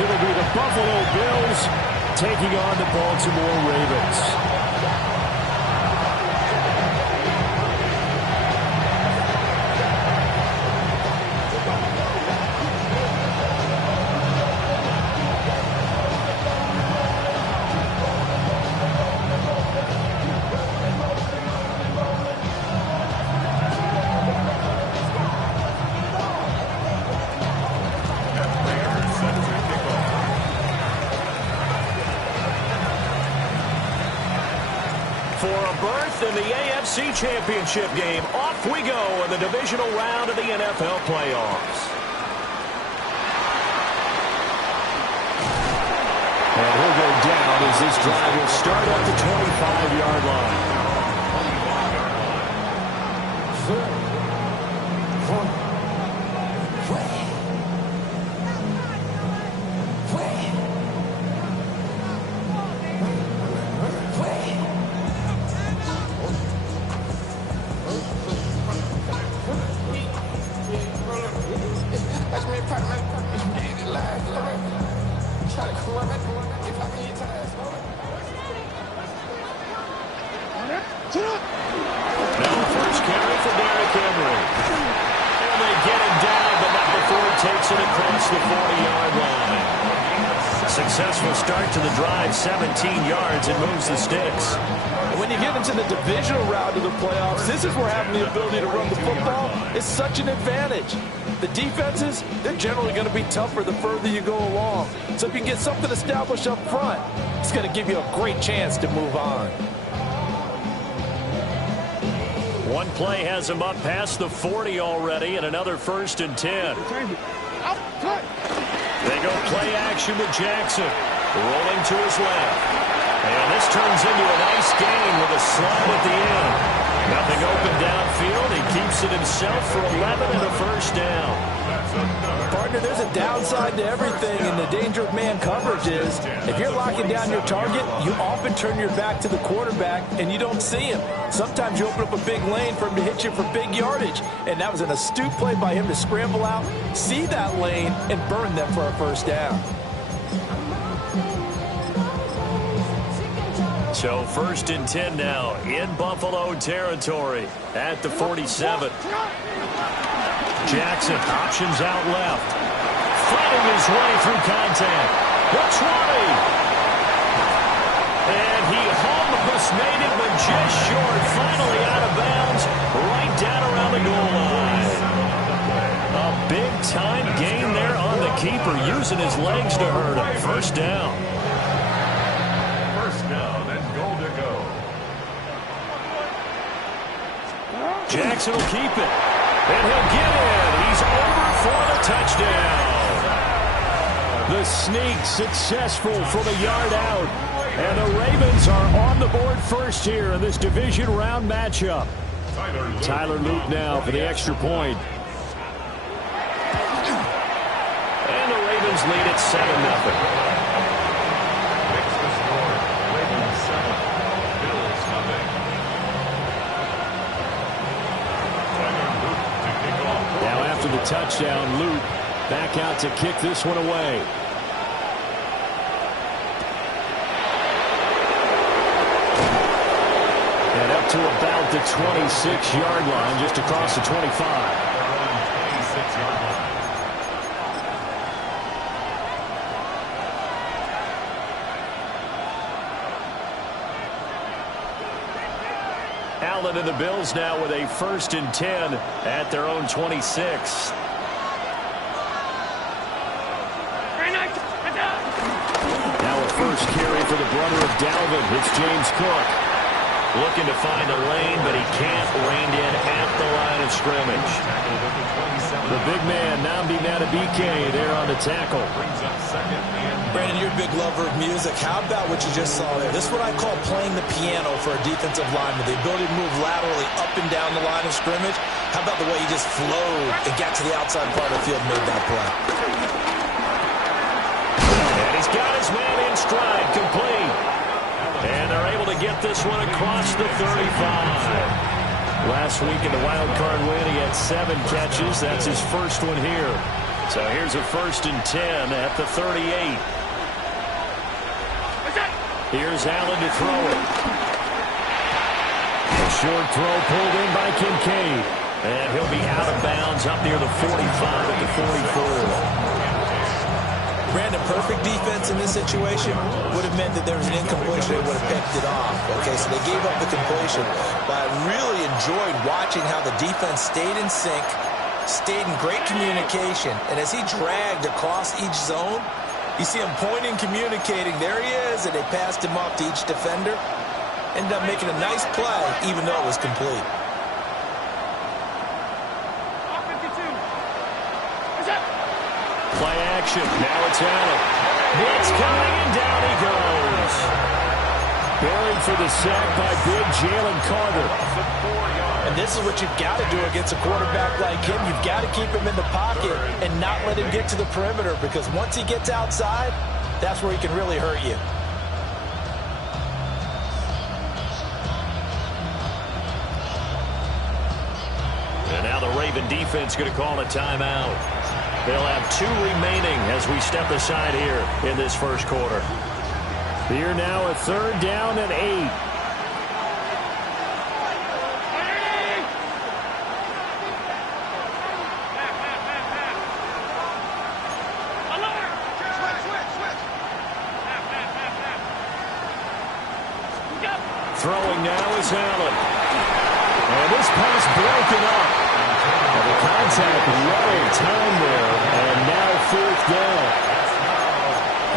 it'll be the Buffalo Bills taking on the Baltimore Ravens. For a berth in the AFC Championship game, off we go in the divisional round of the NFL playoffs. And he'll go down as this drive will start at the 25-yard line. Successful start to the drive, 17 yards, and moves the sticks. When you get into the divisional round of the playoffs, this is where having the ability to run the football is such an advantage. The defenses, they're generally going to be tougher the further you go along. So if you can get something established up front, it's going to give you a great chance to move on. One play has him up past the 40 already, and another 1st and 10. They go play action with Jackson, rolling to his left. And this turns into a nice gain with a slide at the end. Nothing open downfield. He keeps it himself for 11 and a 1st down. Partner, there's a downside to everything, and the danger of man coverage is if you're locking down your target, you often turn your back to the quarterback and you don't see him. Sometimes you open up a big lane for him to hit you for big yardage, and that was an astute play by him to scramble out, see that lane, and burn them for a 1st down. So 1st and 10 now in Buffalo territory at the 47. Jackson options out left. Fighting his way through contact. The 20. And he almost made it, but just short. Finally out of bounds, right down around the goal line. A big-time gain there on the keeper, using his legs to hurt him. 1st down. Jackson will keep it. And he'll get in. He's over for the touchdown. The sneak successful from a yard out. And the Ravens are on the board first here in this division round matchup. Tyler Luke now for the extra point. And the Ravens lead at 7-0. The touchdown, Luke back out to kick this one away. And up to about the 26-yard line, just across the 25. Allen and the Bills now with a 1st and 10 at their own 26. Now a 1st carry for the brother of Dalvin. It's James Cook. Looking to find a lane, but he can't rein in at the line of scrimmage. The big man, Nnamdi Madubuike, there on the tackle. Brandon, you're a big lover of music. How about what you just saw there? This is what I call playing the piano for a defensive lineman. The ability to move laterally up and down the line of scrimmage. How about the way he just flowed and got to the outside part of the field and made that play? And he's got his man in stride, complete. And they're able to get this one across the 35. Last week in the wild card win, he had 7 catches. That's his first one here. So here's a 1st and 10 at the 38. Here's Allen to throw it. A short throw pulled in by Kincaid. And he'll be out of bounds up near the 45 at the 44. Brandon, perfect defense in this situation would have meant that there was an incompletion. They would have picked it off. Okay, so they gave up the completion. But I really enjoyed watching how the defense stayed in sync, stayed in great communication. And as he dragged across each zone, you see him pointing, communicating. There he is, and they passed him off to each defender. Ended up making a nice play, even though it was complete. Play action. Now it's Allen. Blitz coming, and down he goes. Buried for the sack by big Jalen Carter. And this is what you've got to do against a quarterback like him. You've got to keep him in the pocket and not let him get to the perimeter, because once he gets outside, that's where he can really hurt you. And now the Raven defense going to call a timeout. They'll have 2 remaining as we step aside here in this first quarter. Here now a 3rd down and 8. Throwing now is Allen. And this pass broken up. And the contact well timed there. And now 4th down.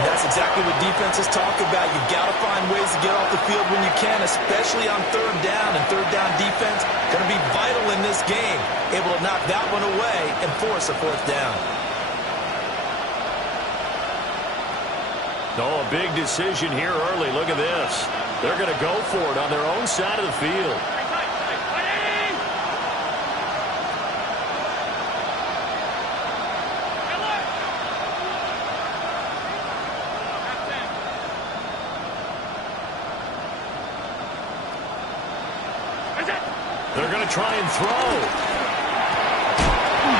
That's exactly what defenses talk about. You've got to find ways to get off the field when you can, especially on 3rd down. And 3rd down defense going to be vital in this game. Able to knock that one away and force a 4th down. Oh, a big decision here early. Look at this. They're going to go for it on their own side of the field. They're going to try and throw.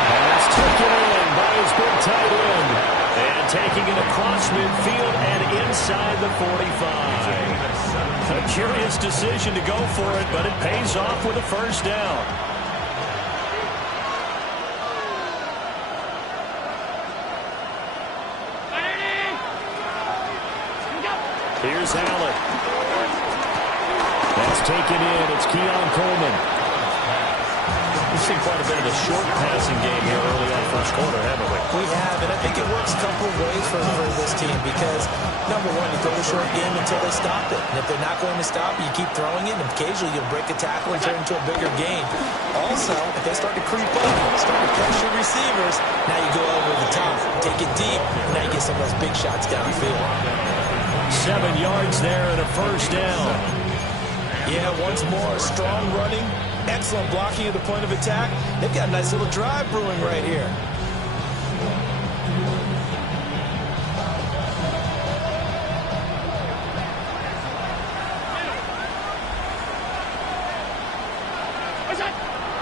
Pass taken in by his big tight end. And taking it across midfield and inside the 45. A curious decision to go for it, but it pays off with a 1st down. Here's Allen. That's taken in. It's Keon Coleman. We've seen quite a bit of a short passing game here early on first quarter, haven't we? We have, and I think it works a couple of ways for this team because, number one, you throw the short game until they stop it. And if they're not going to stop it, you keep throwing it, and occasionally you'll break a tackle and turn it into a bigger game. Also, if they start to creep up, start to pressure receivers, now you go over the top, take it deep, and now you get some of those big shots downfield. 7 yards there and a 1st down. Yeah, once more, strong running, excellent blocking at the point of attack. They've got a nice little drive brewing right here.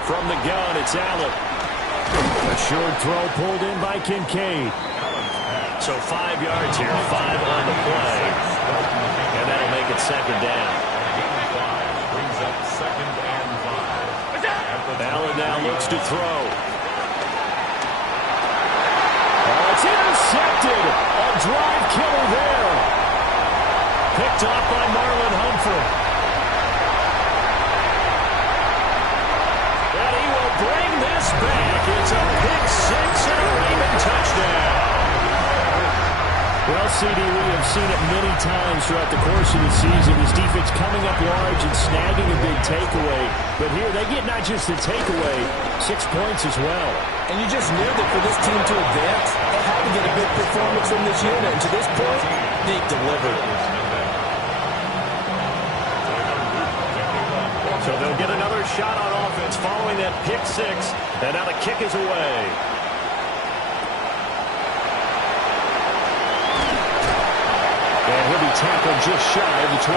From the gun, it's Allen. A short throw pulled in by Kincaid. So 5 yards here, 5 on the play. And that'll make it 2nd down. Allen now looks to throw. Oh, it's intercepted. A drive killer there. Picked off by Marlon Humphrey. And he will bring this back. It's a pick 6 and a Raven touchdown. Well, CD, we have seen it many times throughout the course of the season. This defense coming up large and snagging a big takeaway. But here they get not just the takeaway, 6 points as well. And you just knew that for this team to advance, they had to get a big performance from this unit. And to this point, they've delivered. So they'll get another shot on offense following that pick 6. And now the kick is away. And he'll be tackled just shy of the 25.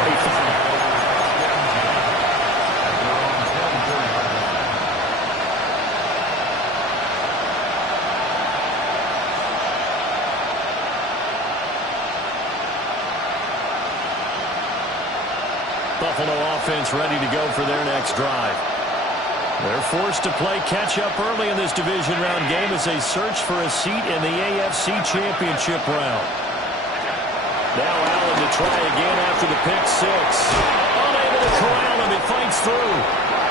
Buffalo offense ready to go for their next drive. They're forced to play catch-up early in this division round game as they search for a seat in the AFC Championship round. Now Allen to try again after the pick six. Unable to corral him. He fights through.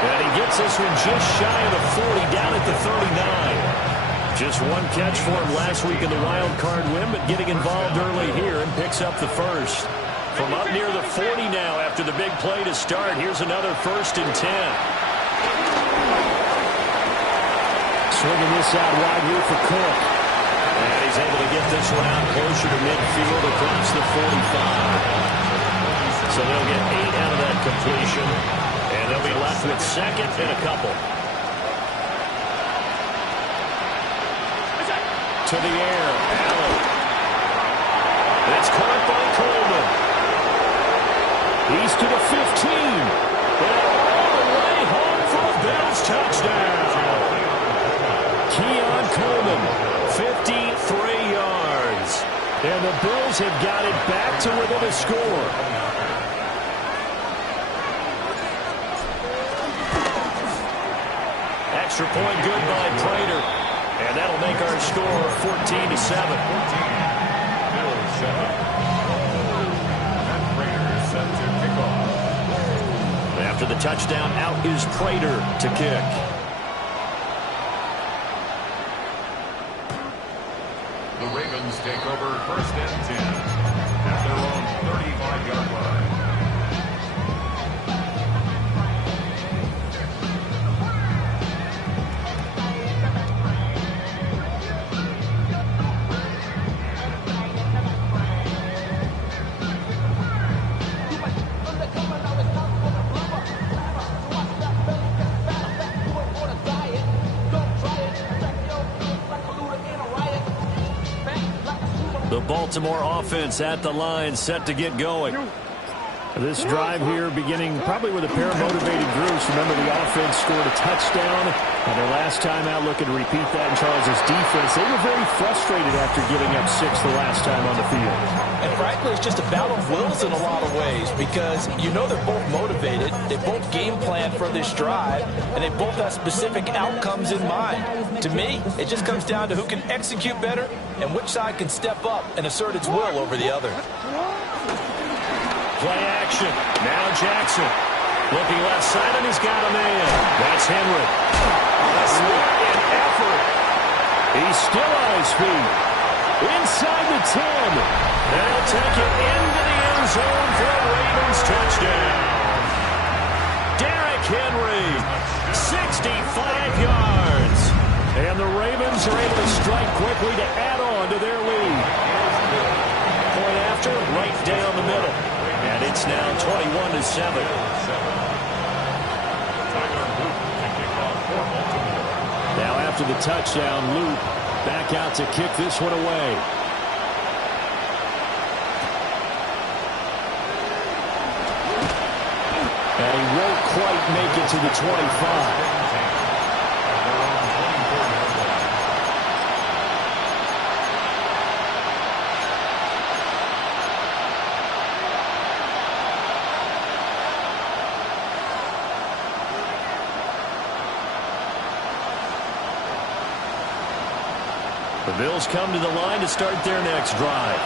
And he gets this one just shy of the 40, down at the 39. Just one catch for him last week in the wild card win, but getting involved early here and picks up the first. From up near the 40 now after the big play to start, here's another 1st and 10. Swinging this out wide here for Cook. And he's able to get this one out closer to midfield across the 45. So they'll get 8 out of that completion. And they'll be left with second and a couple. To the air, Allen. It's caught by Coleman. He's to the 15. And all the way home for a Bills touchdown. Keon Coleman, 53 yards. And the Bills have got it back to within a score. Extra point good by Prater. And that'll make our score 14-7. After the touchdown, out is Prater to kick. The Ravens take over 1st and 10 at their own 35-yard line. The Baltimore offense at the line, set to get going. This drive here beginning probably with a pair of motivated groups. Remember, the offense scored a touchdown. And their last time out, looking to repeat that in Charles' defense. They were very frustrated after giving up 6 the last time on the field. And frankly, it's just a battle of wills in a lot of ways because you know they're both motivated. They both game plan for this drive, and they both have specific outcomes in mind. To me, it just comes down to who can execute better and which side can step up and assert its will over the other. Play action. Now Jackson. Looking left side, and he's got a man. That's Henry. What an effort. He's still on his feet. Inside the 10. They'll take it into the end zone for a Ravens touchdown. Derrick Henry, 65 yards. And the Ravens are able to strike quickly to add on to their lead. Point after, right down the middle. And it's now 21-7. Now after the touchdown, Luke back out to kick this one away. And he won't quite make it to the 25. The Bills come to the line to start their next drive.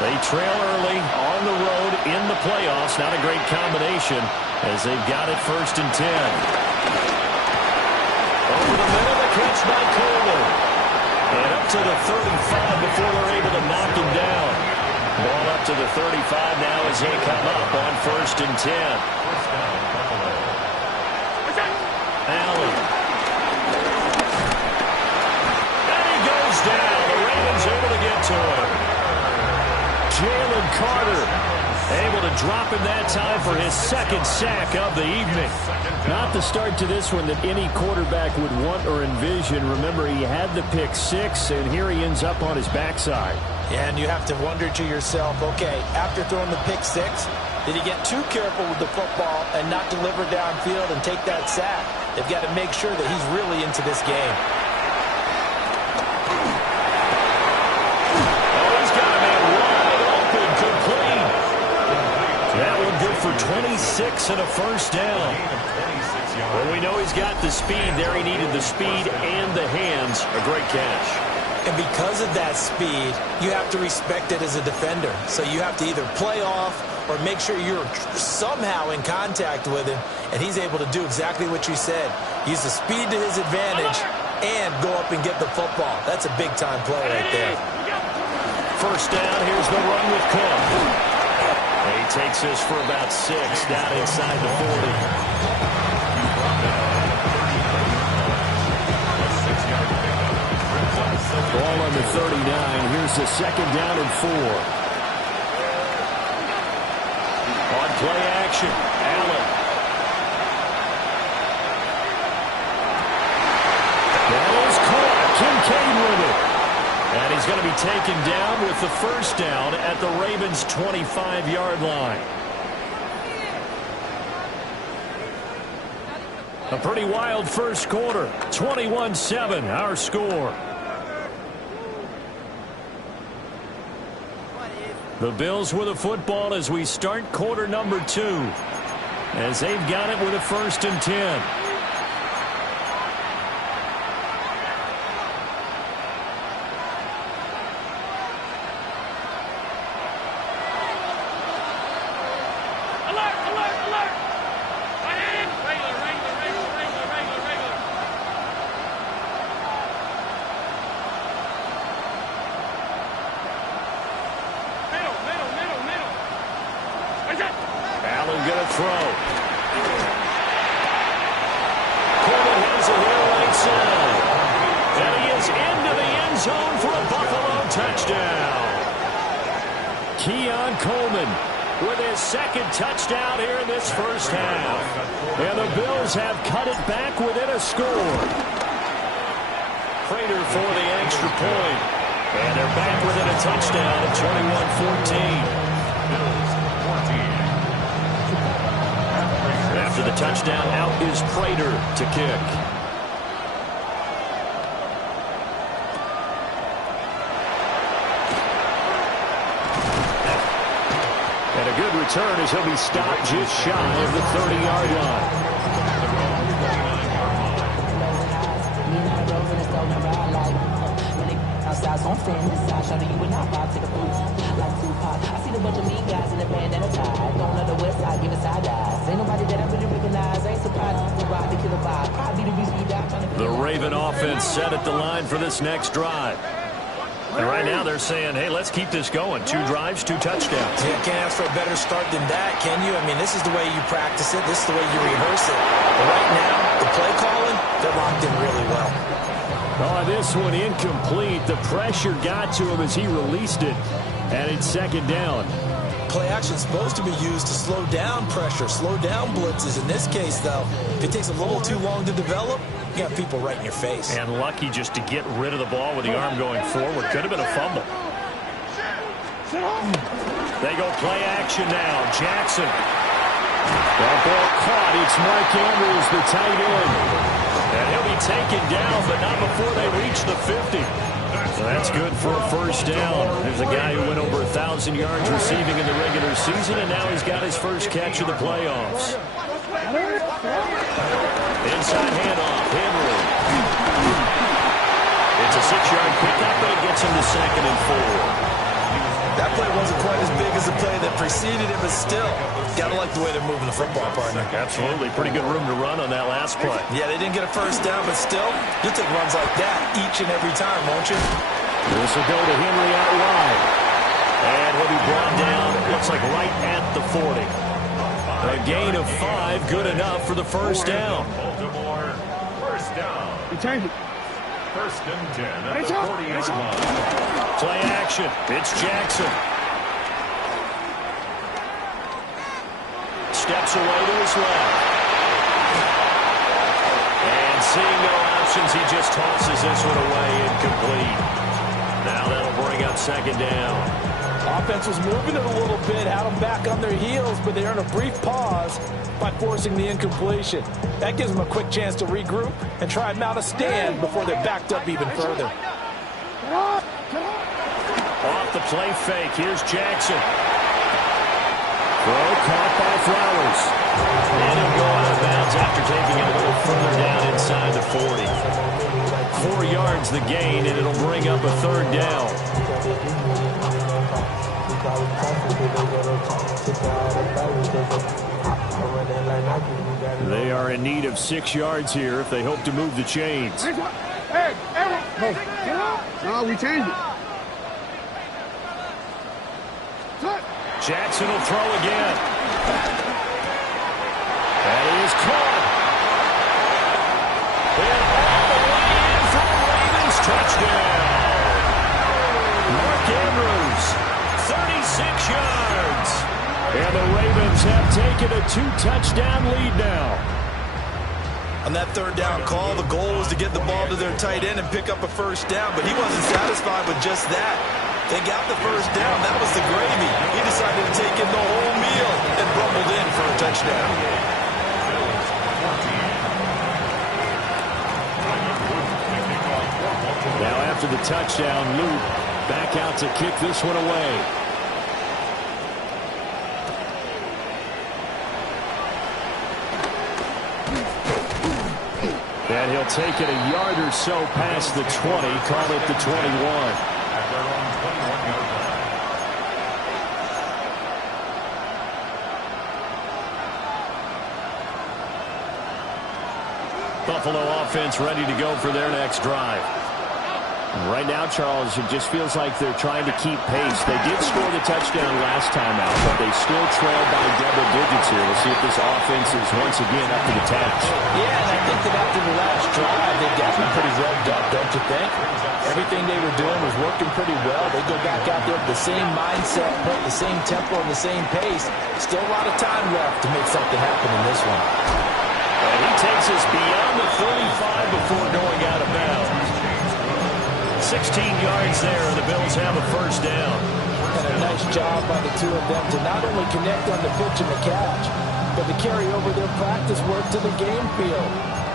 They trail early on the road in the playoffs. Not a great combination as they've got it 1st and 10. Over the middle, the catch by Coleman. And up to the 35 before they're able to knock him down. Ball up to the 35 now as they come up on 1st and 10. Allen. Down. The Ravens able to get to him. Jalen Carter able to drop him that time for his 2nd sack of the evening. Not the start to this one that any quarterback would want or envision. Remember, he had the pick 6, and here he ends up on his backside. Yeah, and you have to wonder to yourself, okay, after throwing the pick 6, did he get too careful with the football and not deliver downfield and take that sack? They've got to make sure that he's really into this game. For 27 6 and a first down. Well, we know he's got the speed there. He needed the speed and the hands. A great catch. And because of that speed, you have to respect it as a defender. So you have to either play off or make sure you're somehow in contact with him, and he's able to do exactly what you said. Use the speed to his advantage and go up and get the football. That's a big-time play right there. First down, here's the run with Comm. He takes this for about 6 down inside the 40. Ball on the 39. Here's the second down and 4. On play action, Allen. That is caught. Kincaid with it. And he's going to be taken down with the first down at the Ravens' 25-yard line. A pretty wild first quarter. 21-7, our score. The Bills with the football as we start quarter number 2. As they've got it with a 1st and 10. Allen gonna throw. Coleman has it here right side. And he is into the end zone for a Buffalo touchdown. Keon Coleman with his 2nd touchdown here in this first half. And the Bills have cut it back within a score. Prater for the extra point. And they're back within a touchdown at 21-14. After the touchdown, out is Prater to kick. And a good return as he'll be stopped just shy of the 30-yard line. The Raven offense set at the line for this next drive. And right now they're saying, hey, let's keep this going. 2 drives, 2 touchdowns. Yeah, can't ask for a better start than that, can you? I mean, this is the way you practice it. This is the way you rehearse it. But right now, the play calling, they're locked in really well. Oh, this one incomplete. The pressure got to him as he released it. And it's 2nd down. Play action is supposed to be used to slow down pressure, slow down blitzes. In this case, though, if it takes a little too long to develop, you got people right in your face. And lucky just to get rid of the ball with the arm going forward. Could have been a fumble. They go play action now. Jackson. That ball caught. It's Mike Andrews, the tight end. And he'll be taken down, but not before they reach the 50. So that's good for a first down. There's a guy who went over 1,000 yards receiving in the regular season, and now he's got his first catch of the playoffs. Inside handoff, Henry. It's a 6-yard pickup, but it gets him to 2nd and 4. That play wasn't quite as big as the play that preceded it, but still, got to like the way they're moving the football, partner. Absolutely. Pretty good room to run on that last play. Yeah, they didn't get a first down, but still, you'll take runs like that each and every time, won't you? This will go to Henry out wide. And he'll be brought down, looks like right at the 40. A gain of 5, good enough for the first down. Baltimore, first down. Return it. 1st and 10 at the 40-yard line. Play action. It's Jackson. Steps away to his left. And seeing no options, he just tosses this one away incomplete. Now that'll bring up 2nd down. Offense was moving it a little bit, had them back on their heels, but they earned a brief pause by forcing the incompletion. That gives them a quick chance to regroup and try and mount a stand before they're backed up even further. Off the play fake, here's Jackson. Throw caught by Flowers. And he'll go out of bounds after taking it a little further down inside the 40. 4 yards the gain, and it'll bring up a third down. They are in need of 6 yards here if they hope to move the chains. No, we changed it. Jackson will throw again. That is caught. And all the way in for a Ravens touchdown. Mark Andrews, 36 yards. And the Ravens have taken a 2-touchdown lead now. On that third down call, the goal was to get the ball to their tight end and pick up a first down, but he wasn't satisfied with just that. They got the first down. That was the gravy. He decided to take in the whole meal and rumbled in for a touchdown. Now after the touchdown, Luke back out to kick this one away. And he'll take it a yard or so past the 20, call it the 21. Buffalo offense ready to go for their next drive. Right now, Charles, it just feels like they're trying to keep pace. They did score the touchdown last time out, but they still trail by double digits here. We'll see if this offense is once again up to the task. Yeah, and I think that after the last drive, they've got to be pretty revved up, don't you think? Everything they were doing was working pretty well. They go back out there with the same mindset, play the same tempo and the same pace. Still a lot of time left to make something happen in this one. And he takes us beyond the 35 before going out of bounds. 16 yards there, and the Bills have a first down. And a nice job by the two of them to not only connect on the pitch and the catch, but to carry over their practice work to the game field.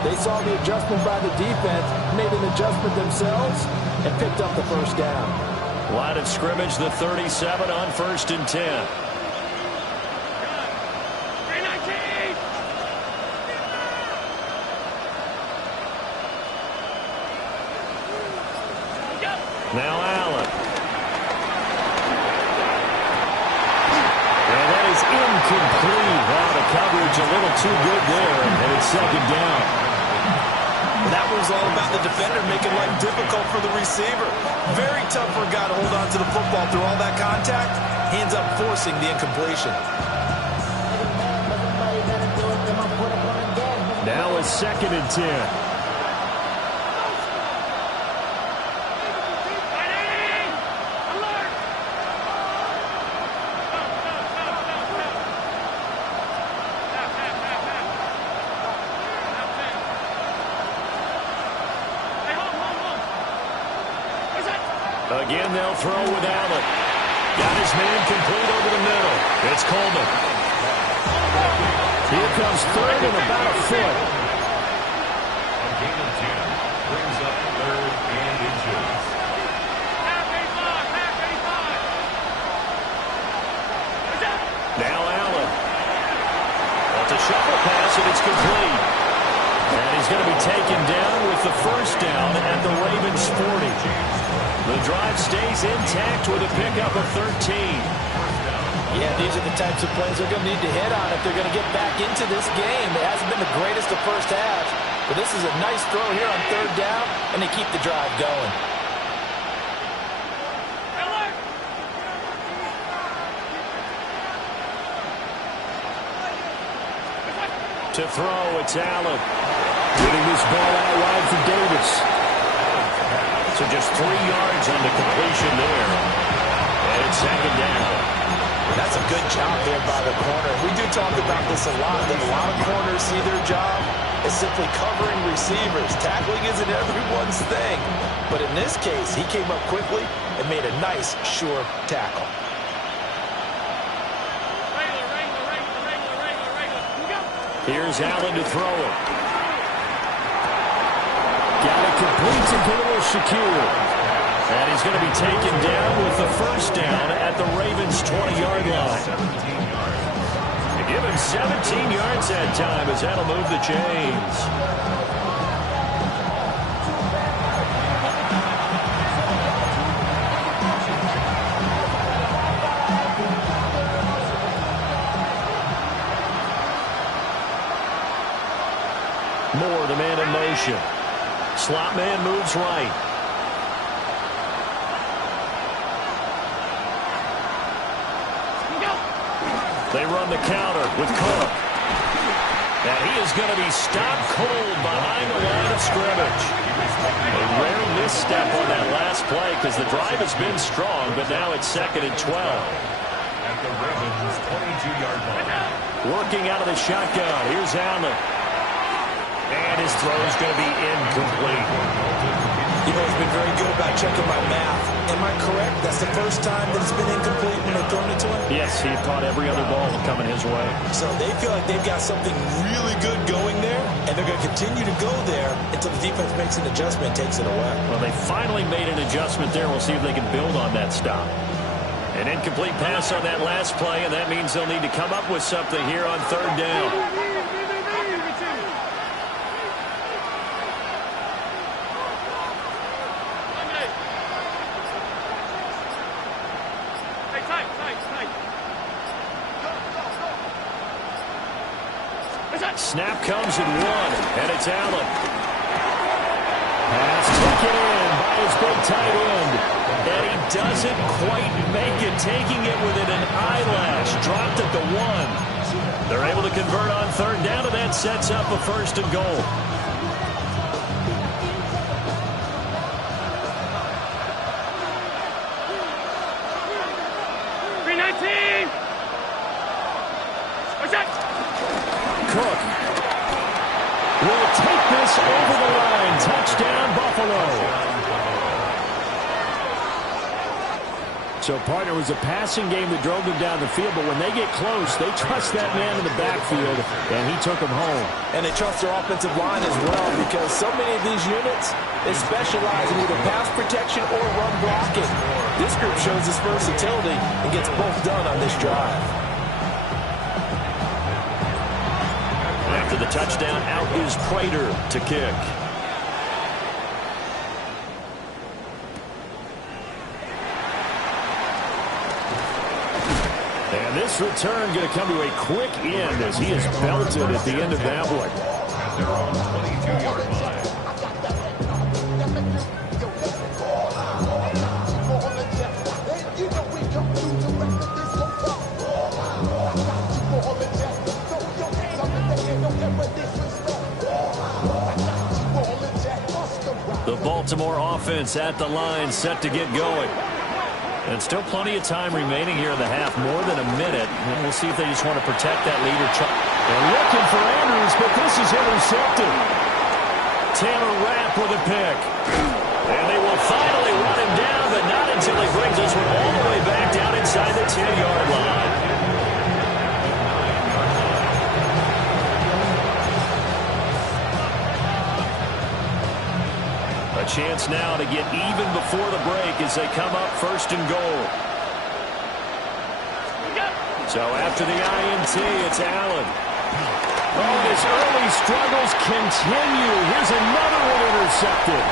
They saw the adjustment by the defense, made an adjustment themselves, and picked up the first down. Line of scrimmage, the 37 on 1st and 10. Now Allen. And that is incomplete. Wow, the coverage a little too good there, and it's second down. And that was all about the defender making life difficult for the receiver. Very tough for a guy to hold on to the football through all that contact. He ends up forcing the incompletion. Now it's 2nd and 10. Again, they'll throw with Allen. Got his man complete over the middle. It's Coleman. Here comes 3rd and about a foot. A gain of 10 brings up 3rd and inches. Now Allen. That's a shuffle pass, and it's complete. And he's going to be taken down with the first down at the Ravens 40. The drive stays intact with a pickup of 13. Yeah, these are the types of plays they're going to need to hit on if they're going to get back into this game. It hasn't been the greatest of first halves, but this is a nice throw here on 3rd down, and they keep the drive going. To throw, it's Allen. Getting this ball out wide for Davis. So just 3 yards on the completion there. And it's 2nd down. That's a good job there by the corner. We do talk about this a lot, that a lot of corners see their job as simply covering receivers. Tackling isn't everyone's thing. But in this case, he came up quickly and made a nice, sure tackle. Here's Allen to throw it. Got it complete to Khalil Shakir. And he's going to be taken down with the first down at the Ravens' 20-yard line. Give him 17 yards that time as that'll move the chains. Moore, the man in motion. Slot man moves right. They run the counter with Comm. And he is going to be stopped cold behind the line of scrimmage. A rare misstep on that last play because the drive has been strong, but now it's 2nd and 12. At the Ravens' 22-yard line. Working out of the shotgun. Here's Allen. And his throw is going to be incomplete. You know, he's been very good about checking my math. Am I correct? That's the first time that it's been incomplete when they've thrown it to him? Yes, he caught every other ball coming his way. So they feel like they've got something really good going there, and they're going to continue to go there until the defense makes an adjustment and takes it away. Well, they finally made an adjustment there. We'll see if they can build on that stop. An incomplete pass on that last play, and that means they'll need to come up with something here on 3rd down. Snap comes in 1, and it's Allen. Pass taken in by his big tight end. And he doesn't quite make it, taking it within an eyelash. Dropped at the 1. They're able to convert on 3rd down, and that sets up a 1st and goal. Cook will take this over the line. Touchdown, Buffalo. So, partner, it was a passing game that drove them down the field, but when they get close, they trust that man in the backfield, and he took them home. And they trust their offensive line as well, because so many of these units, they specialize in either pass protection or run blocking. This group shows its versatility and gets both done on this drive. After the touchdown, out is Prater to kick. And this return going to come to a quick end as he is belted at the end of that one. At their own 22-yard line. The Baltimore offense at the line, set to get going. And still plenty of time remaining here in the half, more than a minute. And we'll see if they just want to protect that leader. They're looking for Andrews, but this is intercepted. Taylor Rapp with a pick. And they will finally run him down, but not until he brings this one all the way back down inside the 10-yard line. A chance now to get even before the break as they come up 1st and goal. So after the INT, it's Allen. Oh, his early struggles continue. Here's another one intercepted.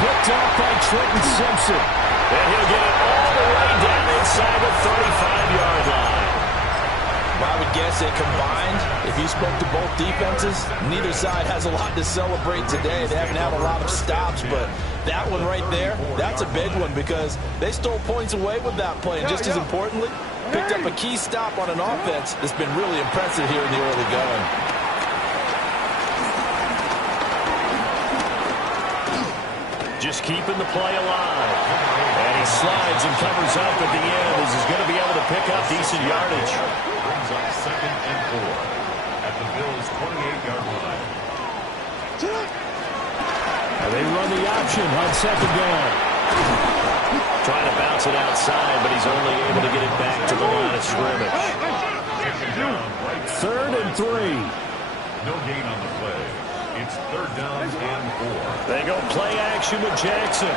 Picked up by Trenton Simpson. And he'll get it all the way down inside the 35-yard line. I would guess they combined. If you spoke to both defenses, neither side has a lot to celebrate today. They haven't had a lot of stops, but that one right there, that's a big one because they stole points away with that play. And just as importantly, picked up a key stop on an offense that's been really impressive here in the early going. Just keeping the play alive. And he slides and covers up at the end as he's going to be able to pick up decent yardage. Brings up 2nd and 4 at the Bills' 28-yard line. And they run the option on 2nd down. Trying to bounce it outside, but he's only able to get it back to the line of scrimmage. 3rd and 3. No gain on the play. It's 3rd down and 4. They go play action with Jackson.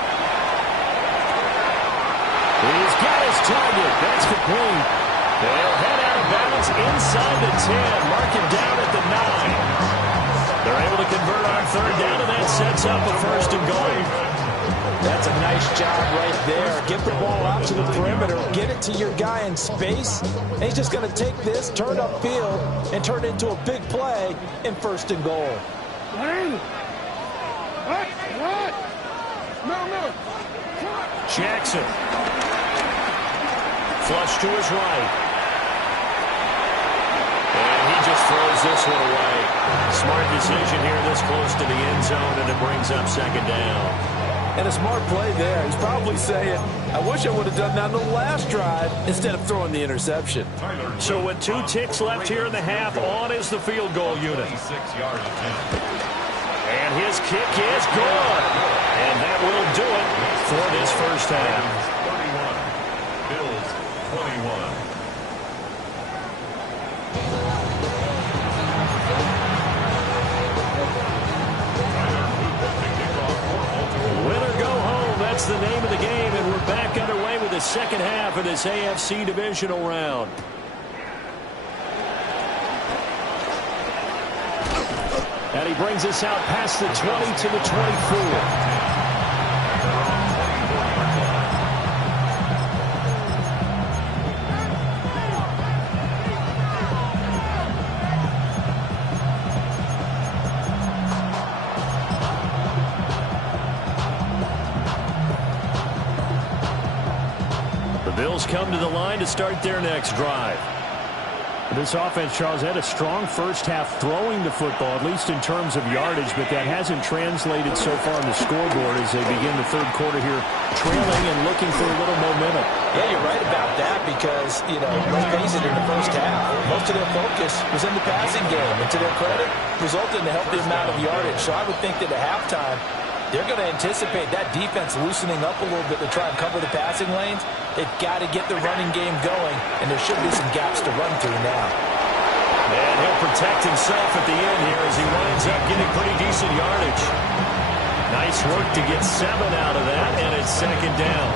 He's got his target. That's complete. They'll head out of bounds inside the 10. Mark it down at the 9. They're able to convert on third down, and that sets up a first and goal. That's a nice job right there. Get the ball out to the perimeter, get it to your guy in space, and he's just going to take this, turn upfield, and turn it into a big play in first and goal. What? No. Jackson. Flush to his right. And he just throws this one away. Smart decision here this close to the end zone, and it brings up second down. And a smart play there. He's probably saying, I wish I would have done that on the last drive instead of throwing the interception. So with 2 ticks left here in the half, on is the field goal unit. And his kick is good. And that will do it for this first half. 31. Bills 21. That's the name of the game, and we're back underway with the second half of this AFC divisional round. And he brings us out past the 20 to the 24. Bills come to the line to start their next drive. This offense, Charles, had a strong first half throwing the football, at least in terms of yardage, but that hasn't translated so far on the scoreboard as they begin the third quarter here, trailing and looking for a little momentum. Yeah, you're right about that because, let's face it, in the first half, most of their focus was in the passing game, and to their credit, resulted in a healthy amount of yardage. So I would think that at halftime, they're going to anticipate that defense loosening up a little bit to try and cover the passing lanes. They've got to get the running game going, and there should be some gaps to run through now. And he'll protect himself at the end here as he winds up getting pretty decent yardage. Nice work to get 7 out of that, and it's second down.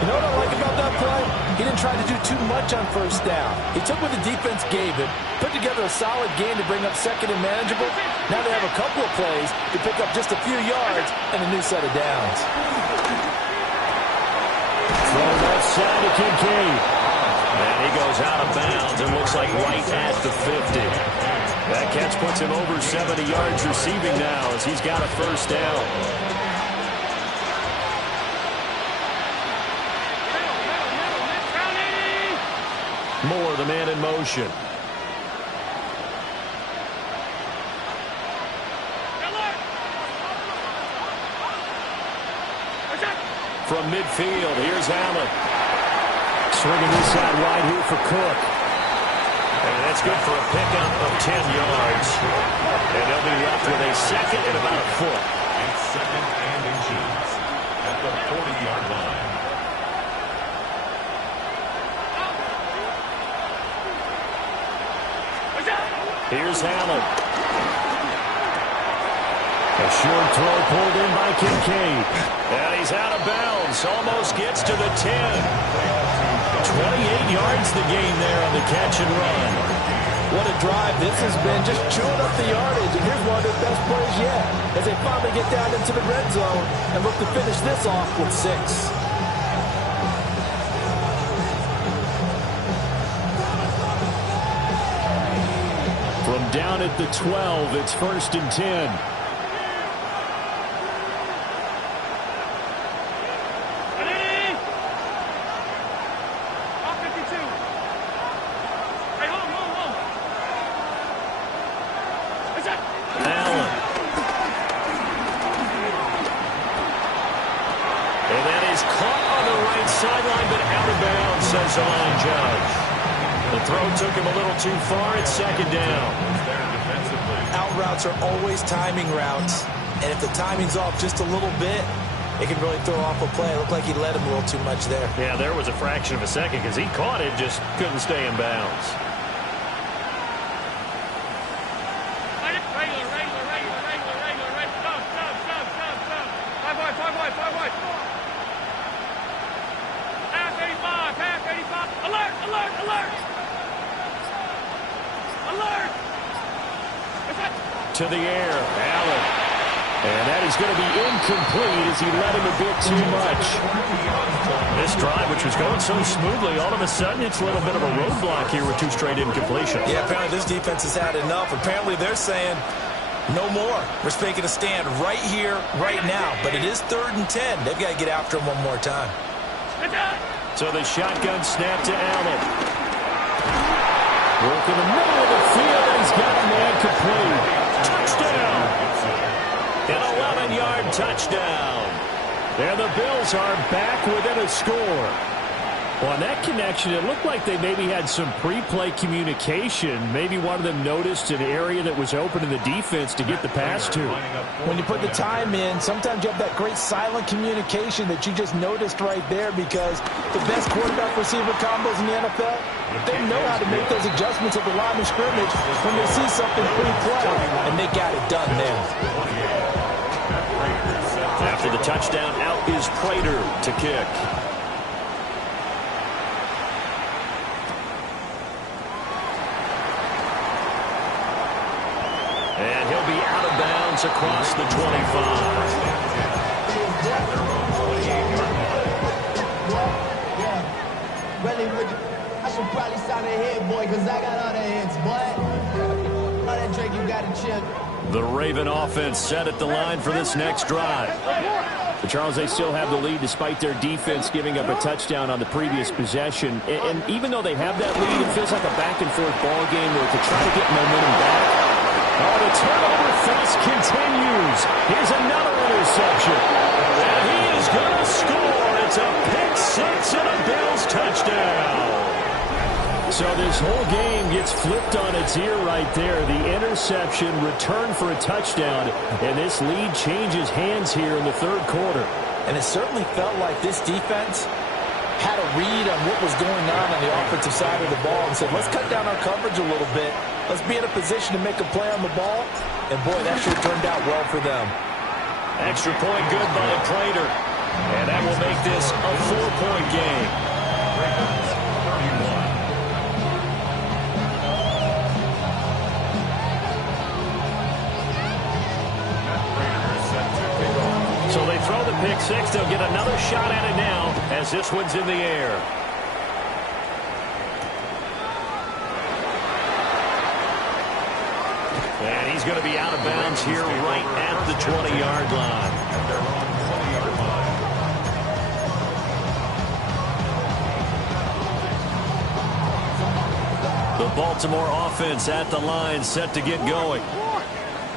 You know what I like about that play? He didn't try to do too much on first down. He took what the defense gave him, put together a solid game to bring up second and manageable. Now they have a couple of plays to pick up just a few yards and a new set of downs. Throw left side to Kincaid. And he goes out of bounds and looks like right at the 50. That catch puts him over 70 yards receiving now as he's got a first down. Moore, the man in motion. From midfield, here's Allen. Swinging this side wide here for Cook. And that's good for a pickup of 10 yards. And they'll be left with a second and about a foot. It's second and inches at the 40-yard line. Here's Allen. A short throw pulled in by Kincaid. And he's out of bounds. Almost gets to the 10. 28 yards the gain there on the catch and run. What a drive this has been, just chewing up the yardage. And here's one of their best plays yet as they finally get down into the red zone and look to finish this off with 6. From down at the 12, it's first and 10. Allen. And that is caught on the right sideline, but out of bounds, says the line judge. The throw took him a little too far. It's second down. Out routes are always timing routes, and if the timing's off just a little bit, it can really throw off a play. It looked like he led him a little too much there. Yeah, there was a fraction of a second because he caught it, just couldn't stay in bounds. Half 85, alert, alert, alert. to the air. Allen. And that is going to be incomplete as he let him a bit too much. This drive, which was going so smoothly, all of a sudden it's a little bit of a roadblock here with 2 straight incompletions. Yeah, apparently this defense has had enough. Apparently they're saying no more. We're making a stand right here, right now. But it is 3rd and 10. They've got to get after him one more time. So the shotgun snap to Allen. Work in the middle of the field, and he's got a man complete. Touchdown! An 11-yard touchdown. And the Bills are back within a score. Well, on that connection, it looked like they maybe had some pre-play communication. Maybe one of them noticed an area that was open in the defense to get the pass to. When you put the time in, sometimes you have that great silent communication that you just noticed right there, because the best quarterback-receiver combos in the NFL, they know how to make those adjustments at the line of scrimmage when they see something pre-play, and they got it done there. After the touchdown, out is Prater to kick. And he'll be out of bounds across the 25. I should probably sign a hit, boy, because I got all the hits, boy. All that Drake, you got to chill. The Raven offense set at the line for this next drive. But Charles, they still have the lead despite their defense giving up a touchdown on the previous possession. And even though they have that lead, it feels like a back-and-forth ball game where to try to get momentum back. Oh, the turnover fest continues. Here's another interception. And he is going to score. It's a pick six and a Bills touchdown. So this whole game gets flipped on its ear right there. The interception, return for a touchdown, and this lead changes hands here in the 3rd quarter. And it certainly felt like this defense had a read on what was going on the offensive side of the ball and said, let's cut down our coverage a little bit. Let's be in a position to make a play on the ball. And, boy, that sure turned out well for them. Extra point good by Prater. And that will make this a 4-point game. So they throw the pick six. They'll get another shot at it now as this one's in the air. And he's going to be out of bounds here right at the 20-yard line. The Baltimore offense at the line set to get going.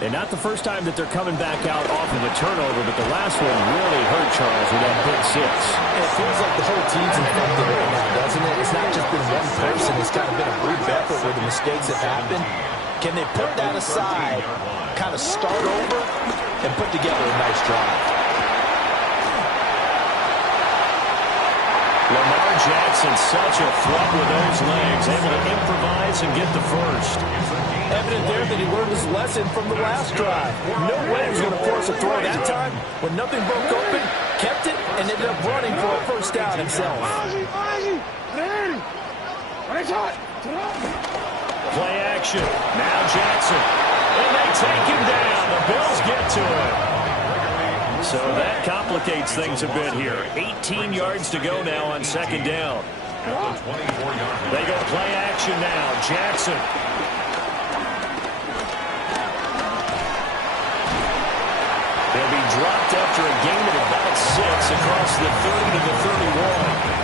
And not the first time that they're coming back out off of a turnover, but the last one really hurt Charles with that pick six. It feels like the whole team's infected right now, doesn't it? It's not just been one person. It's kind of been a group effort where the mistakes have happened. Can they put that aside, kind of start over, and put together a nice drive? Lamar Jackson, such a threat with those legs, able to improvise and get the first. Evident there that he learned his lesson from the last drive. No way he was going to force a throw that time. When nothing broke open, kept it, and ended up running for a first down himself. Play action. Now Jackson. And they take him down. The Bills get to him. So that complicates things a bit here. 18 yards to go now on 2nd down. They go play action now. Jackson. They'll be dropped after a gain of about 6 across the 30 to the 31.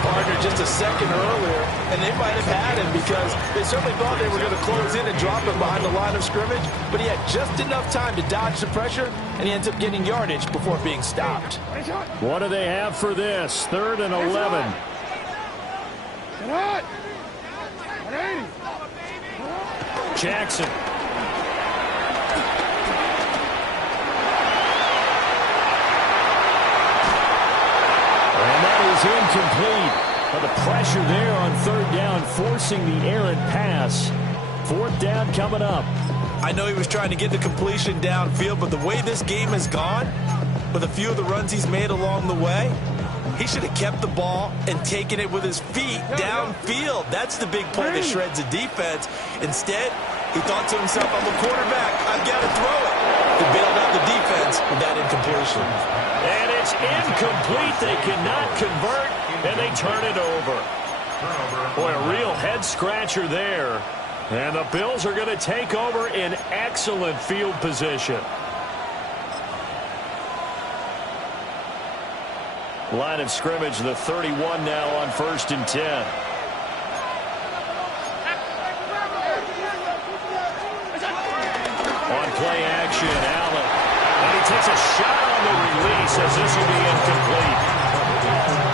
Partner just a second earlier, and they might have had him because they certainly thought they were going to close in and drop him behind the line of scrimmage, but he had just enough time to dodge the pressure, and he ends up getting yardage before being stopped. What do they have for this? 3rd and 11. Jackson. And that is incomplete. But the pressure there on 3rd down, forcing the errant pass. 4th down coming up. I know he was trying to get the completion downfield, but the way this game has gone, with a few of the runs he's made along the way, he should have kept the ball and taken it with his feet downfield. That's the big play that shreds the defense. Instead, He thought to himself, I'm a quarterback. I've got to throw it. He bailed out the defense with that incompletion. And it's incomplete. They cannot convert, and they turn it over. Boy, a real head-scratcher there. And the Bills are going to take over in excellent field position. Line of scrimmage, the 31 now on 1st and 10. On play action, Allen. And he takes a shot on the release as this will be incomplete.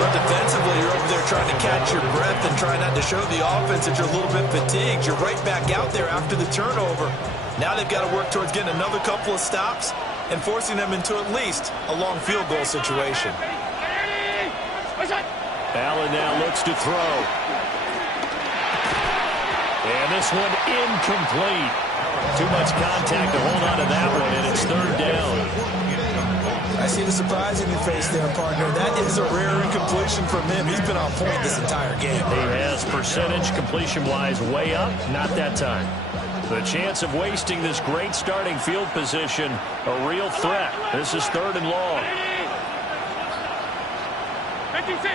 But defensively, you're over there trying to catch your breath and try not to show the offense that you're a little bit fatigued. You're right back out there after the turnover. Now they've got to work towards getting another couple of stops and forcing them into at least a long field goal situation. Allen now looks to throw. And this one incomplete. Too much contact to hold on to that one, and it's 3rd down. I see the surprise in your face there, partner. That is a rare incompletion from him. He's been on point this entire game. He has percentage completion-wise way up, not that time. The chance of wasting this great starting field position, a real threat. This is 3rd and long. 56.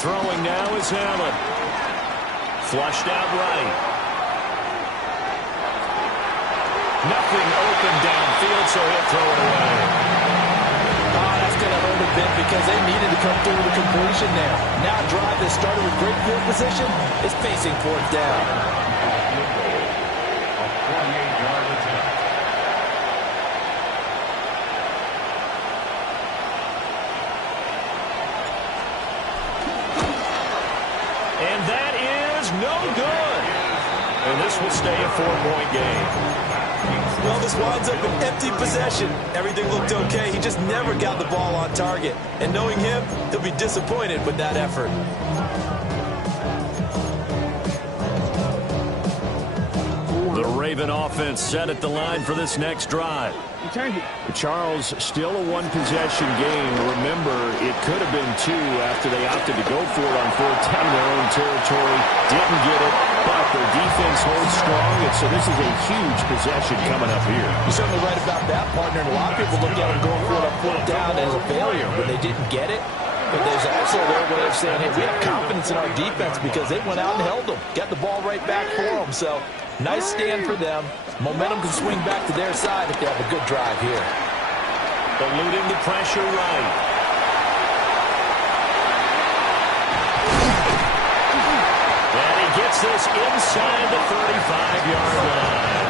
Throwing now is Allen. Flushed out right. Nothing open downfield, so he'll throw it away. Oh, that's going to hurt a bit because they needed to come through with a completion there. Now a drive that started with great field position is facing 4th down. A 48-yard attempt. And that is no good. And this will stay a 4-point game. Well, this winds up an empty possession. Everything looked okay. He just never got the ball on target. And knowing him, he'll be disappointed with that effort. The Raven offense set at the line for this next drive. Charles, still a one-possession game. Remember, it could have been 2 after they opted to go for it on 4th down in their own territory. Didn't get it, but their defense holds strong, and so this is a huge possession coming up here. You're certainly right about that, partner. And a lot of people look at them going for it on 4th down as a failure, but they didn't get it. But there's also their way of saying, hey, we have confidence in our defense because they went out and held them. Got the ball right back for them. So, nice stand for them. Momentum can swing back to their side if they have a good drive here. Eluding the pressure right. And he gets this inside the 35-yard line.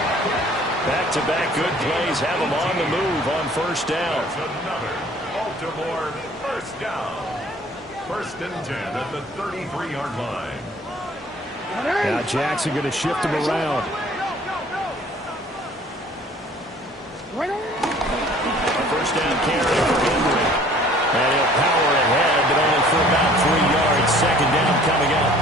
Back-to-back good plays have him on the move on 1st down. Another Baltimore 1st down. 1st and 10 at the 33-yard line. Now Jackson going to shift him around. A 1st down carry for Henry. And he'll power ahead, but only for about 3 yards. 2nd down coming up.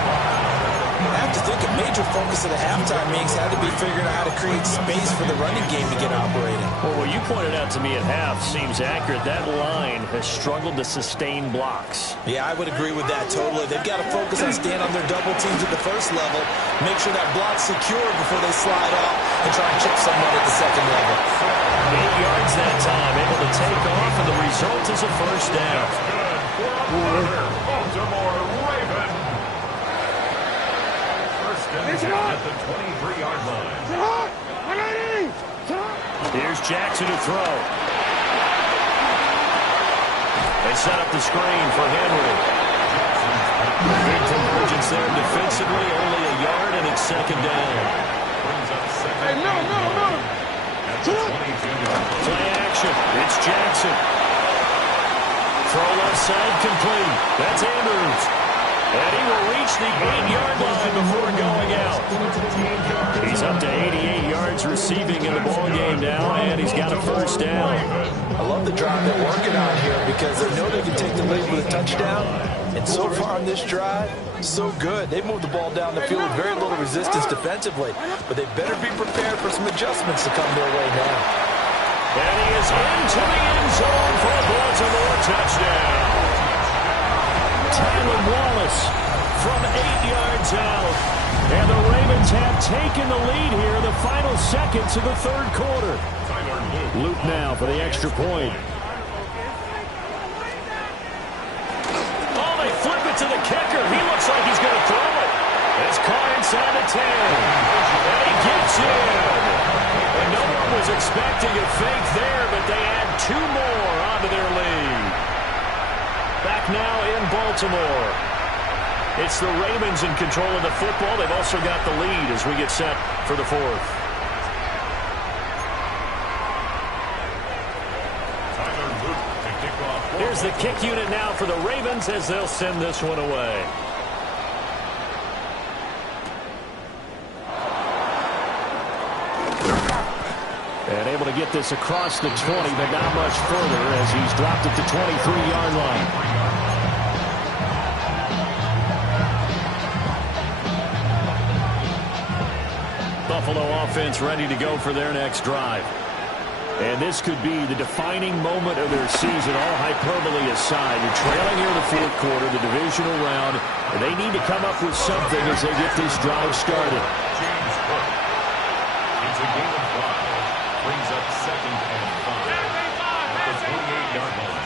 I have to think a major focus of the halftime meetings had to be figuring out how to create space for the running game to get operating. Well, what you pointed out to me at half seems accurate. That line has struggled to sustain blocks. Yeah, I would agree with that totally. They've got to focus on staying on their double teams at the 1st level, make sure that block's secure before they slide off and try and chip someone at the 2nd level. 8 yards that time, able to take off, and the result is a 1st down. Baltimore Raven. 1st and 10 at the 23-yard line. Here's Jackson to throw. They set up the screen for Henry. Big convergence there defensively, only a yard, and it's 2nd down. Hey, no. Play action. It's Jackson. Throw left side complete. That's Andrews. And he will reach the 8-yard line before going out. He's up to 88 yards receiving in the ballgame now, and he's got a 1st down. I love the drive they're working on here because they know they can take the lead with a touchdown. And so far on this drive, so good. They moved the ball down the field with very little resistance defensively, but they better be prepared for some adjustments to come their way now. And he is into the end zone for a Baltimore touchdown. Tylan Wallace from 8 yards out. And the Ravens have taken the lead here in the final seconds of the third quarter. Luke now for the extra point. Oh, they flip it to the kicker. He looks like he's going to throw it. It's caught inside the 10. And he gets in. And no one was expecting a fake there, but they add 2 more onto their lead. Back now in Baltimore. It's the Ravens in control of the football. They've also got the lead as we get set for the fourth. Here's the kick unit now for the Ravens as they'll send this one away. And able to get this across the 20, but not much further as he's dropped it to 23-yard line. Buffalo offense ready to go for their next drive. And this could be the defining moment of their season, all hyperbole aside. You're trailing here in the fourth quarter, the divisional round, and they need to come up with something as they get this drive started. It's a game of 5. Brings up 2nd and 5. At the 28-yard line.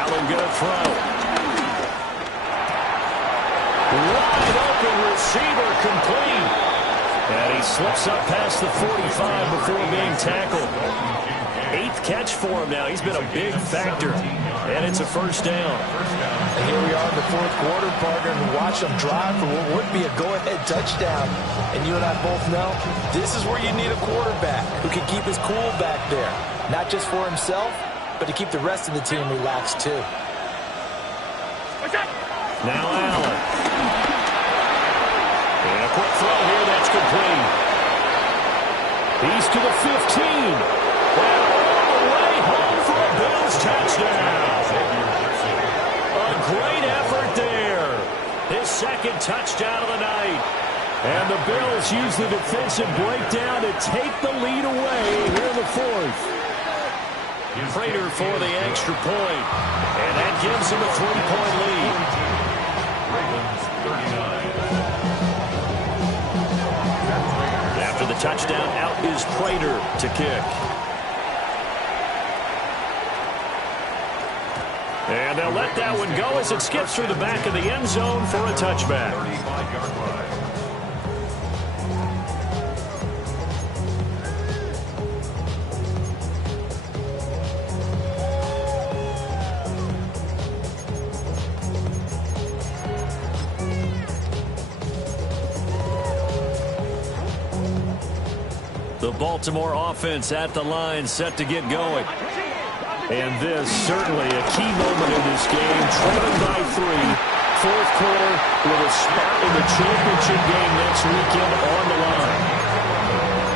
Allen going to throw. Wide open receiver complete. And he slips up past the 45 before being tackled. 8th catch for him now. He's been a big factor. And it's a first down. And here we are in the fourth quarter, partner, and watch them drive for what would be a go-ahead touchdown. And you and I both know this is where you need a quarterback who can keep his cool back there. Not just for himself, but to keep the rest of the team relaxed too. Now Allen. And a quick throw here that's complete. He's to the 15. And all the way home for a Bills touchdown. A great effort there. His 2nd touchdown of the night. And the Bills use the defensive breakdown to take the lead away here in the fourth. Prater for the extra point. And that gives him a 3-point lead. Ravens 39. After the touchdown, out is Prater to kick. And they'll let that one go as it skips through the back of the end zone for a touchback. 35-yard line. The Baltimore offense at the line, set to get going. And this certainly a key moment in this game. Trailing by 3. Fourth quarter with a spot in the championship game next weekend on the line.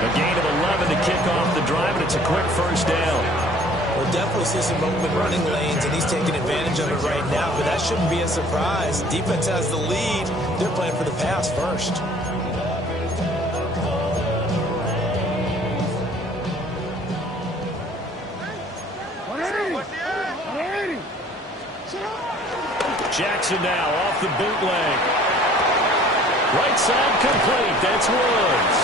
A gain of 11 to kick off the drive, and it's a quick first down. We'll definitely see some open running lanes, and he's taking advantage of it right now, but that shouldn't be a surprise. Defense has the lead. They're playing for the pass first. Jackson now off the bootleg. Right side complete. That's Woods.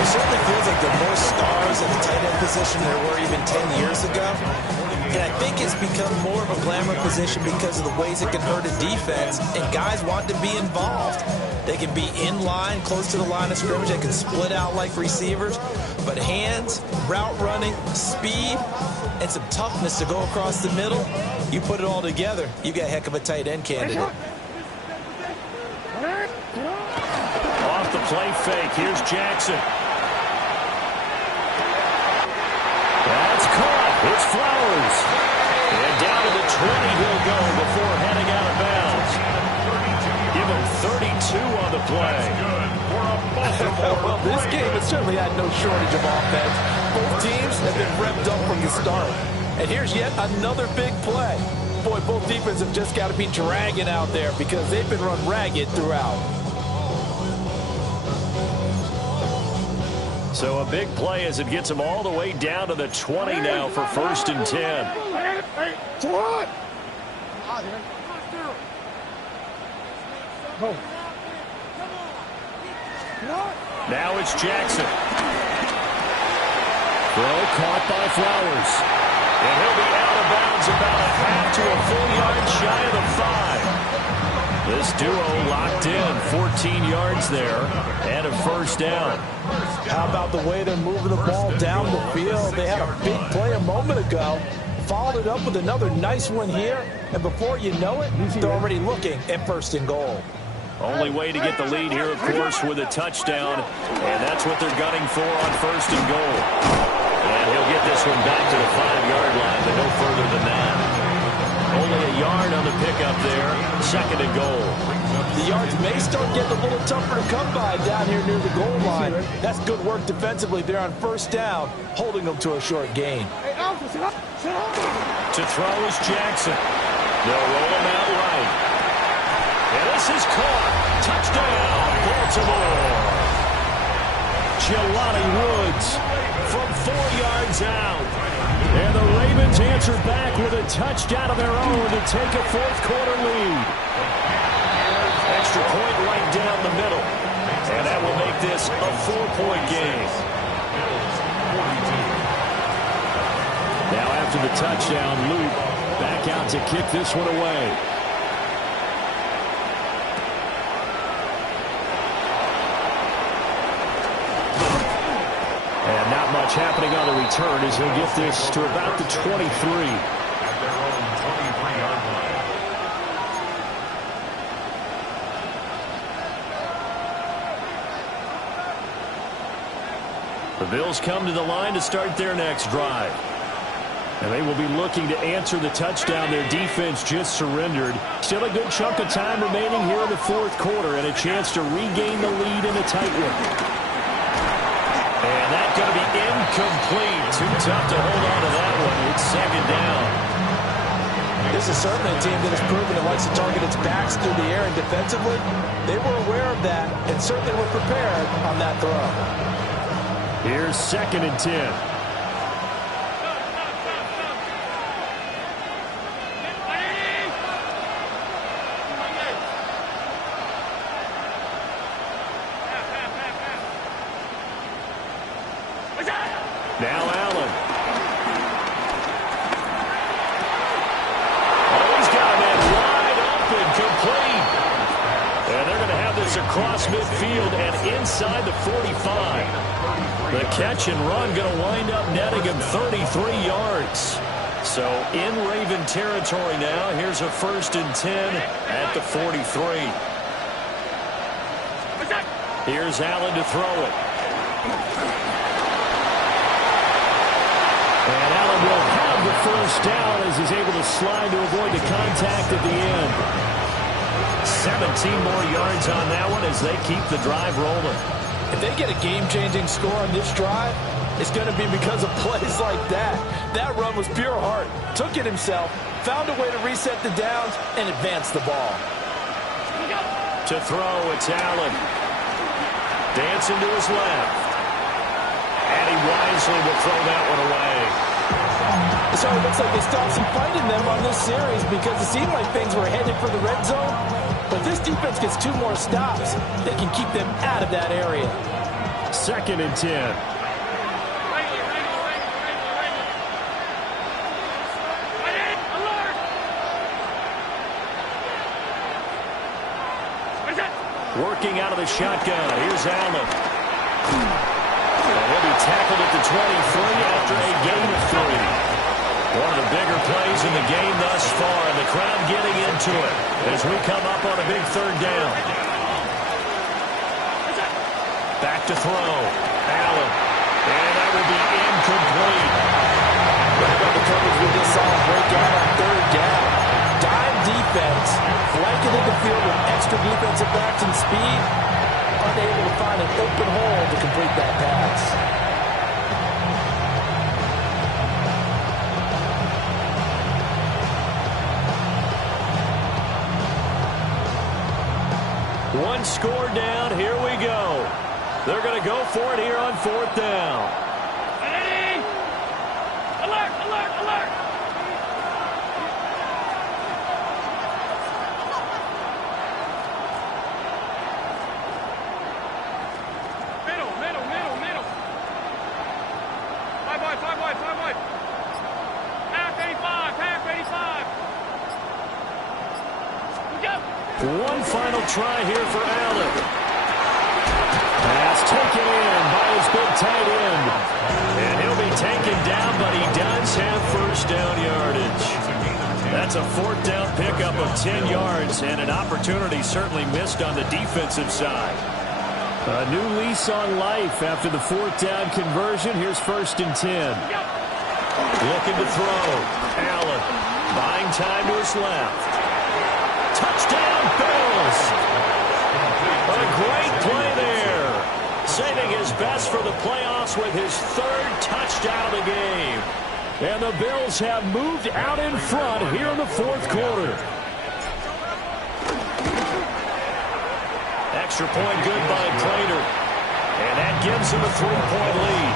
It certainly feels like there are more stars at the tight end position than there were even 10 years ago. And I think it's become more of a glamour position because of the ways it can hurt a defense, and guys want to be involved. They can be in line, close to the line of scrimmage. They can split out like receivers. But hands, route running, speed, and some toughness to go across the middle, you put it all together, you got a heck of a tight end candidate. Off the play fake. Here's Jackson. That's caught. It's Flowers. And down to the 20 he'll go before heading out of bounds. Give him 32 on the play. Well, this game has certainly had no shortage of offense. Both teams have been revved up from the start. And here's yet another big play. Boy, both defenses have just got to be dragging out there because they've been run ragged throughout. So a big play as it gets them all the way down to the 20 now for 1st and 10. Now it's Jackson. Throw caught by Flowers. And he'll be out of bounds about a half to a full yard shy of the 5. This duo locked in, 14 yards there, and a first down. How about the way they're moving the ball down the field? They had a big play a moment ago, followed it up with another nice one here, and before you know it, they're already looking at 1st and goal. Only way to get the lead here, of course, with a touchdown, and that's what they're gunning for on 1st and goal. And he'll get this one back to the 5-yard line, but no further than that. Only a yard on the pickup there, 2nd and goal. The yards may start getting a little tougher to come by down here near the goal line. That's good work defensively there on 1st down, holding them to a short gain. To throw is Jackson. They'll roll him out right. And this is caught. Touchdown, Baltimore. Jelani Woods from 4 yards out. And the Ravens answer back with a touchdown of their own to take a 4th quarter lead. Extra point right down the middle. And that will make this a 4-point game. Now after the touchdown, Luke back out to kick this one away. And not much happening on the return as he'll get this to about the 23. At their own 23-yard line. The Bills come to the line to start their next drive. And they will be looking to answer the touchdown their defense just surrendered. Still a good chunk of time remaining here in the 4th quarter and a chance to regain the lead in a tight one. And that's going to be incomplete. Too tough to hold on to that one. It's 2nd down. This is certainly a team that has proven it likes to target its backs through the air, and defensively, they were aware of that and certainly were prepared on that throw. Here's 2nd and 10. Now Allen. Oh, he's got a man wide open, complete. And they're going to have this across midfield and inside the 45. The catch and run going to wind up netting him 33 yards. So in Raven territory now. Here's a 1st and 10 at the 43. Here's Allen to throw it. And Allen will have the 1st down as he's able to slide to avoid the contact at the end. 17 more yards on that one as they keep the drive rolling. If they get a game-changing score on this drive, it's going to be because of plays like that. That run was pure heart. Took it himself, found a way to reset the downs, and advance the ball. To throw, it's Allen. Dancing to his left. And he wisely will throw that one away. So it looks like they stopped some fight in them on this series because it seemed like things were headed for the red zone. But this defense gets 2 more stops. They can keep them out of that area. 2nd and 10. Working out of the shotgun. Here's Allen. And he'll be tackled at the 23 after a gain of 3. One of the bigger plays in the game thus far, and the crowd getting into it as we come up on a big 3rd down. Back to throw. Allen. And that will be incomplete. Right on the coverage we just saw him break out on 3rd down. Dime defense, blanketed the field with extra defensive backs and speed, unable to find an open hole to complete that pass. One score down. Here we go. They're going to go for it here on 4th down. Ready? Alert, alert, alert. One final try here for Allen. Pass taken in by his big tight end. And he'll be taken down, but he does have first down yardage. That's a fourth down pickup of 10 yards, and an opportunity certainly missed on the defensive side. A new lease on life after the fourth down conversion. Here's 1st and 10. Looking to throw. Allen buying time to his left. Touchdown, Bills. A great play there. Saving his best for the playoffs with his 3rd touchdown of the game. And the Bills have moved out in front here in the 4th quarter. Extra point good by Prater. And that gives him a 3-point lead.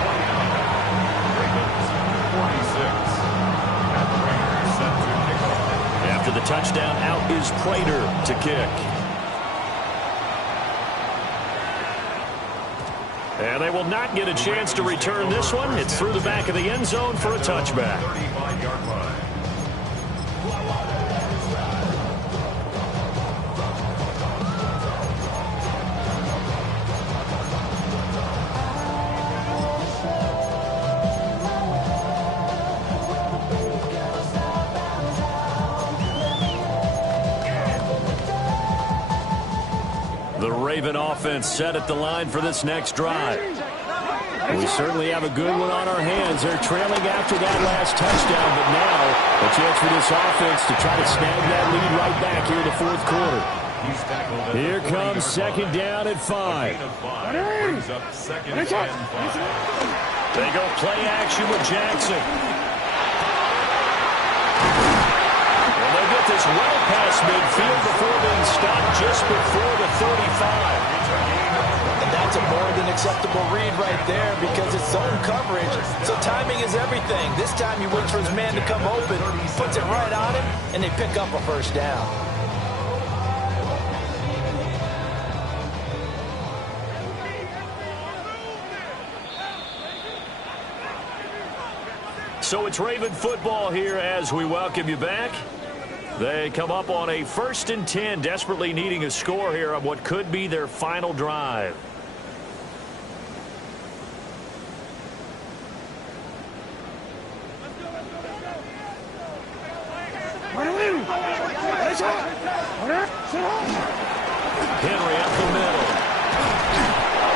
After the touchdown, out is Prater to kick. And they will not get a chance to return this one. It's through the back of the end zone for a touchback. 35-yard line. The Raven offense set at the line for this next drive. We certainly have a good one on our hands. They're trailing after that last touchdown, but now a chance for this offense to try to snag that lead right back here in the 4th quarter. Here comes 2nd down at 5. They go play action with Jackson. And they'll get this well past midfield before being stopped just before the 35. And that's a more than acceptable read right there because it's zone coverage. So timing is everything. This time he waits for his man to come open, puts it right on him, and they pick up a first down. So it's Raven football here as we welcome you back. They come up on a 1st and 10, desperately needing a score here on what could be their final drive. Henry up the middle.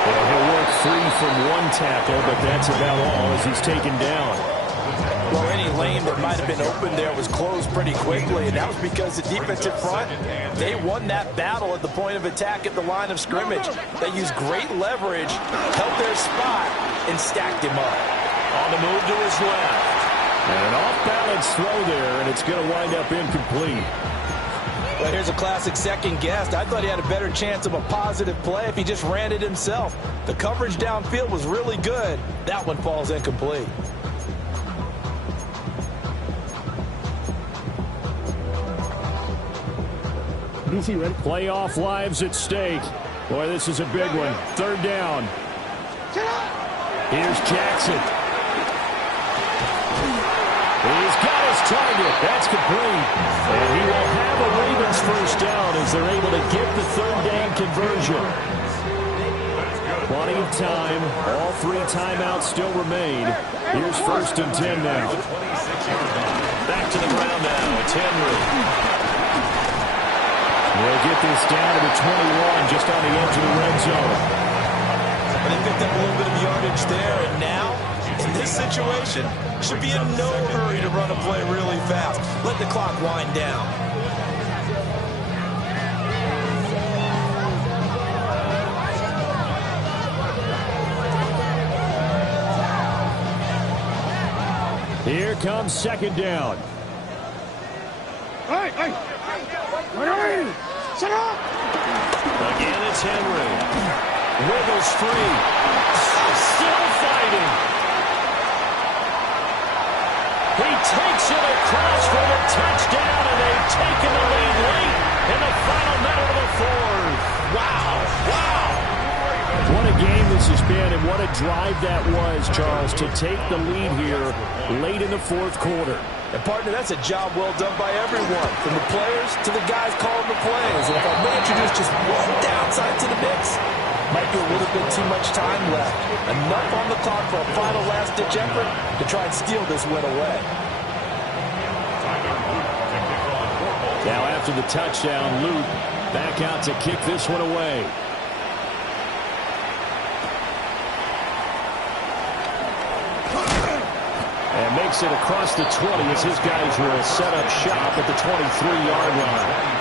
Well, he'll work free from one tackle, but that's about all as he's taken down. Well, any lane that might have been open there was closed pretty quickly, and that was because the defensive front, they won that battle at the point of attack at the line of scrimmage. They used great leverage, held their spot, and stacked him up. On the move to his left. And an off-balance throw there, and it's going to wind up incomplete. Well, here's a classic second guess. I thought he had a better chance of a positive play if he just ran it himself. The coverage downfield was really good. That one falls incomplete. Playoff lives at stake. Boy, this is a big one. 3rd down. Here's Jackson. He's got his target. That's complete. And he will have a Ravens first down as they're able to get the 3rd down conversion. Plenty of time. All 3 timeouts still remain. Here's 1st and 10 now. Back to the ground now. It's Henry. We'll get this down to the 21, just on the edge of the red zone. And they picked up a little bit of yardage there, and now, in this situation, should be in no hurry to run a play really fast. Let the clock wind down. Here comes 2nd down. Again, it's Henry. Wiggles free. Still fighting. He takes it across for the touchdown, and they've taken the lead late in the final minute of the 4th. Wow. What a game this has been, and what a drive that was, Charles, to take the lead here late in the 4th quarter. And, partner, that's a job well done by everyone, from the players to the guys calling the plays. And if I may introduce just one downside to the mix, might be a little bit too much time left. Enough on the clock for a final last-ditch effort to try and steal this win away. Now after the touchdown, Luke back out to kick this one away. And makes it across the 20 as his guys will set up shop at the 23-yard line.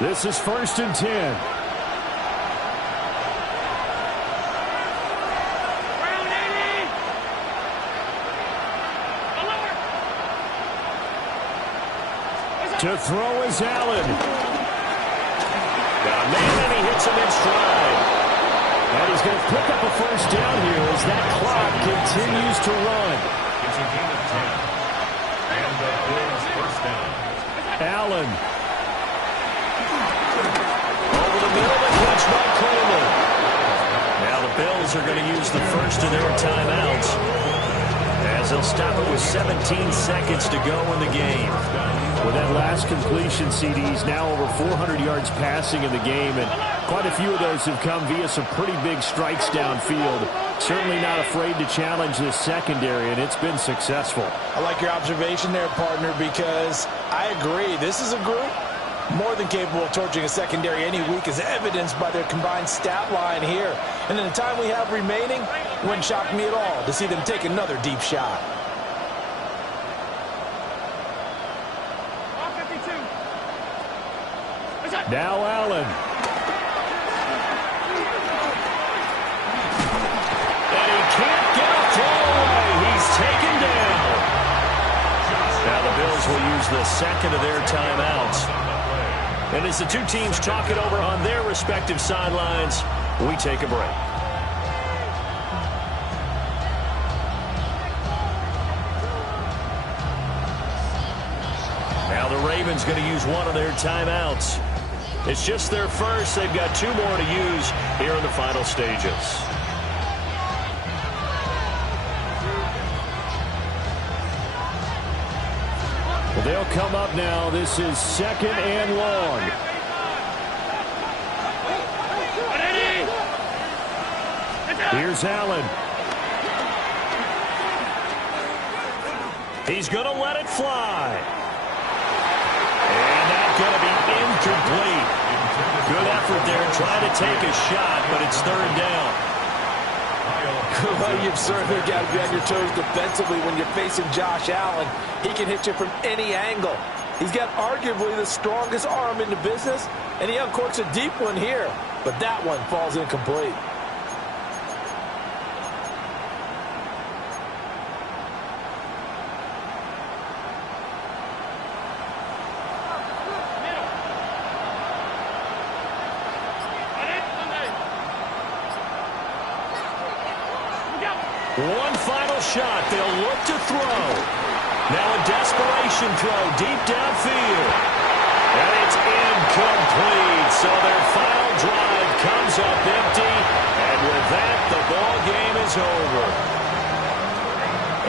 This is 1st and 10. To throw is Allen. Man, and he hits him in stride. And he's going to pick up a first down here as that clock continues to run. It's a gain of 10. And the Bills first down. Allen. Over the middle, the catch by Coleman. Now the Bills are going to use the first of their timeouts as they'll stop it with 17 seconds to go in the game. With that last completion, CD's now over 400 yards passing in the game, and quite a few of those have come via some pretty big strikes downfield. Certainly not afraid to challenge this secondary, and it's been successful. I like your observation there, partner, because I agree. This is a group more than capable of torching a secondary any week, as evidenced by their combined stat line here. And in the time we have remaining, it wouldn't shock me at all to see them take another deep shot. Now Allen. And he can't get a throw away. He's taken down. Now the Bills will use the second of their timeouts. And as the two teams talk it over on their respective sidelines, we take a break. Now the Ravens going to use one of their timeouts. It's just their first. They've got two more to use here in the final stages. Well, they'll come up now. This is 2nd and long. Here's Allen. He's going to let it fly. And that's going to be incomplete. Good effort there trying to take a shot, but it's 3rd down. Well, you've certainly got to be on your toes defensively when you're facing Josh Allen. He can hit you from any angle. He's got arguably the strongest arm in the business, and he uncorks a deep one here, but that one falls incomplete. One final shot. They'll look to throw. Now a desperation throw deep downfield. And it's incomplete. So their final drive comes up empty. And with that, the ball game is over.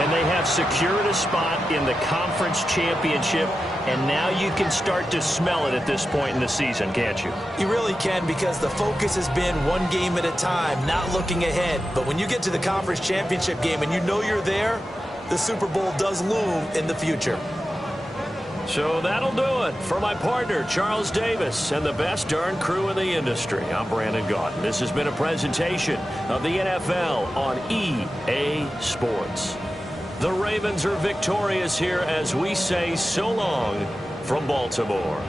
And they have secured a spot in the conference championship. And now you can start to smell it at this point in the season, can't you? You really can, because the focus has been one game at a time, not looking ahead. But when you get to the conference championship game and you know you're there, the Super Bowl does loom in the future. So that'll do it for my partner, Charles Davis, and the best darn crew in the industry. I'm Brandon Gaudin. This has been a presentation of the NFL on EA Sports. The Ravens are victorious here as we say so long from Baltimore.